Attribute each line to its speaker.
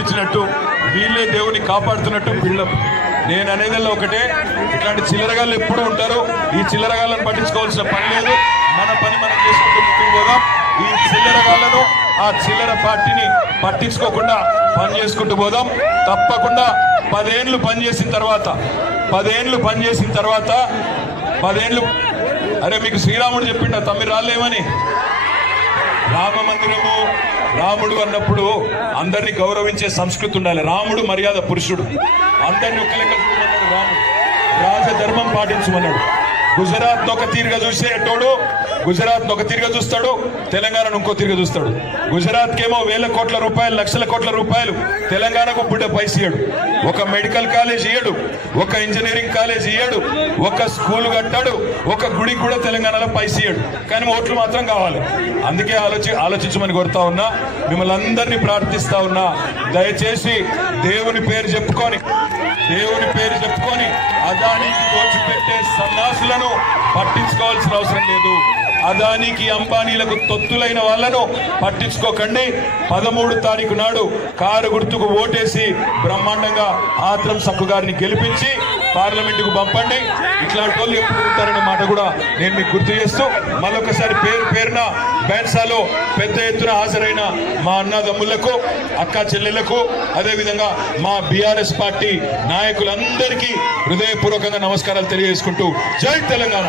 Speaker 1: పుట్టించినట్టు వీళ్ళే దేవుని కాపాడుతున్నట్టు బిల్డప్ నేను అనేదల్లా ఒకటే ఇట్లాంటి చిల్లరగాళ్ళు ఎప్పుడు ఉంటారు. ఈ చిల్లరగాళ్ళను పట్టించుకోవాల్సిన పని లేదు. మన పని మనం చేసుకుంటూ ముందుకు పోదాం. ఈ చిల్లరగాళ్ళను ఆ చిల్లర పార్టీని పట్టించుకోకుండా పని చేసుకుంటూ పోదాం. తప్పకుండా పదేండ్లు పని చేసిన తర్వాత పదేండ్లు పని చేసిన తర్వాత పదేండ్లు అరే మీకు శ్రీరాముడు చెప్పిండ తమ్మి రాలేమని? రామ మందిరము రాముడు అన్నప్పుడు అందరినీ గౌరవించే సంస్కృతి ఉండాలి. రాముడు మర్యాద పురుషుడు. అందరిని ఒక్క లెక్క రాముడు. రాజధర్మం పాటించమన్నాడు. గుజరాత్ ఒక తీరుగా చూసేటోడు గుజరాత్ ఒక తీరుగా చూస్తాడు తెలంగాణను ఇంకో తీరుగా చూస్తాడు. గుజరాత్ కేమో వేల కోట్ల రూపాయలు లక్షల కోట్ల రూపాయలు తెలంగాణకు బుడ్డ పైస ఇయ్యడు. ఒక మెడికల్ కాలేజ్ ఇయ్యడు ఒక ఇంజనీరింగ్ కాలేజ్ ఇయ్యడు ఒక స్కూల్ కట్టాడు ఒక గుడి కూడా తెలంగాణలో పైస ఇయ్యడు. కానీ ఓట్లు మాత్రం కావాలి. అందుకే ఆలోచి ఆలోచించమని కోరుతా ఉన్నా మిమ్మల్ని అందరినీ ప్రార్థిస్తా ఉన్నా దయచేసి దేవుని పేరు చెప్పుకొని దేవుని పేరు చెప్పుకొని అదానికి సన్నాసులను పట్టించుకోవాల్సిన అవసరం లేదు. అదానికి అంబానీలకు తొత్తులైన వాళ్ళను పట్టించుకోకండి. పదమూడు తారీఖు నాడు కారు గుర్తుకు ఓటేసి బ్రహ్మాండంగా ఆత్రం సక్కు గారిని గెలిపించి పార్లమెంటుకు పంపండి. ఇట్లాంటి వాళ్ళు ఎప్పుడు ఉంటారనే మాట కూడా నేను మీకు గుర్తు చేస్తూ మరొకసారి పేరు పేరున బ్యాన్సాలో పెద్ద ఎత్తున హాజరైన మా అన్నదమ్ములకు అక్క చెల్లెళ్ళకు అదేవిధంగా మా బీఆర్ఎస్ పార్టీ నాయకులందరికీ హృదయపూర్వకంగా నమస్కారాలు తెలియజేసుకుంటూ జై తెలంగాణ.